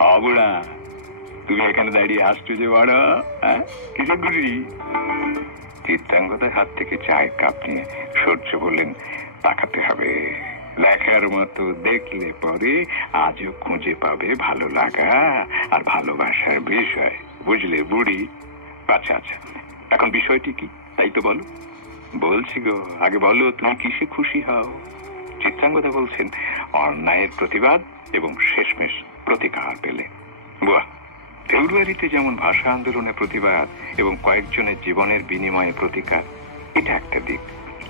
বুড়া, তুমি এখানে দাঁড়িয়ে আসছো যে বড়, কিসে খুশি? চিত্রাঙ্গদার হাত থেকে চায়ের কাপ নিয়ে সূর্য বললেন, তাকাতে হবে, লেখার মতো দেখলে পরে আজও খুঁজে পাবে ভালো লাগা আর ভালোবাসার বিষয়, বুঝলে বুড়ি? আচ্ছা আচ্ছা, এখন বিষয়টি কি তাই তো বলো। বলছি গো, আগে বলো তুমি কিসে খুশি হও? চিত্রাঙ্গদা বলছেন, অন্যায়ের প্রতিবাদ এবং শেষমেশ প্রতিকার পেলে। বাহ, ফেব্রুয়ারিতে যেমন ভাষা আন্দোলনের প্রতিবাদ এবং কয়েকজনের জীবনের বিনিময়ে প্রতিকার, এটা একটা দিক।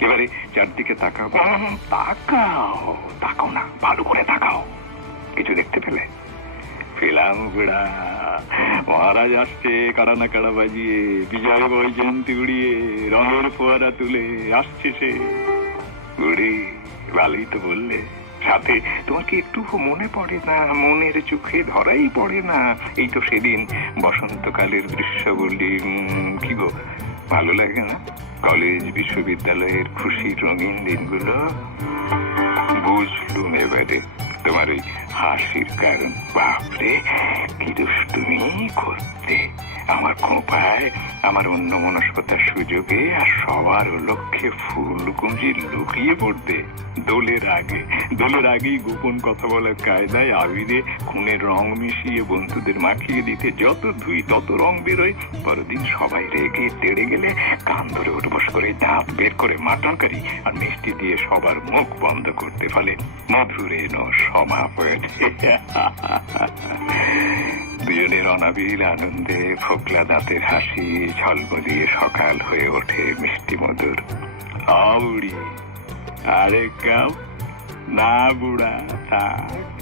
এবারে চারদিকে তাকাও। তাকাও তাকাও না, ভালো করে তাকাও। কিছু দেখতে পেলে? পেলাম বুড়া, মহারাজ আসছে কারা না কারা বাজিয়ে, বিজয় বৈজয়ন্তী উড়িয়ে, রঙের ফোয়ারা তুলে আসছে সে। বুড়ি, ভালোই তো বললে। সাথে তোমার কি একটু মনে পড়ে না, মনের চোখে ধরাই পড়ে না, এই তো সেদিন বসন্তকালের দৃশ্যগুলি, কি গো ভালো লাগে না? কলেজ বিশ্ববিদ্যালয়ের খুশির রঙিন দিনগুলো। বুঝলুম এবারে তোমার ওই হাসির কারণ। বাপরে, কি দুষ্টুমি করতে আমার খোঁপায়, আমার অন্য মনস্কতার সুযোগে আর সবার লক্ষ্যে ফুলকুঞ্জি লুকিয়ে পড়তে। দোলের আগেই গোপন কথা বলার কায়দায় আবিরে খুনের রং মিশিয়ে বন্ধুদের মাখিয়ে দিতে যত ধুই তত রং বেরোয়। পরদিন সবাই রেগে তেড়ে গেলে কান ধরে উঠবস করে দাঁত বের করে মাটনকারি আর মিষ্টি দিয়ে সবার মুখ বন্ধ করতে ফলে মধুরেণ সমাপন। দুজনের অনাবিল আনন্দে ফোকলা দাঁতের হাসি ঝলমলিয়ে সকাল হয়ে ওঠে মিষ্টি মধুর। বুড়ি, আরে কাপ না বুড়া, থাক।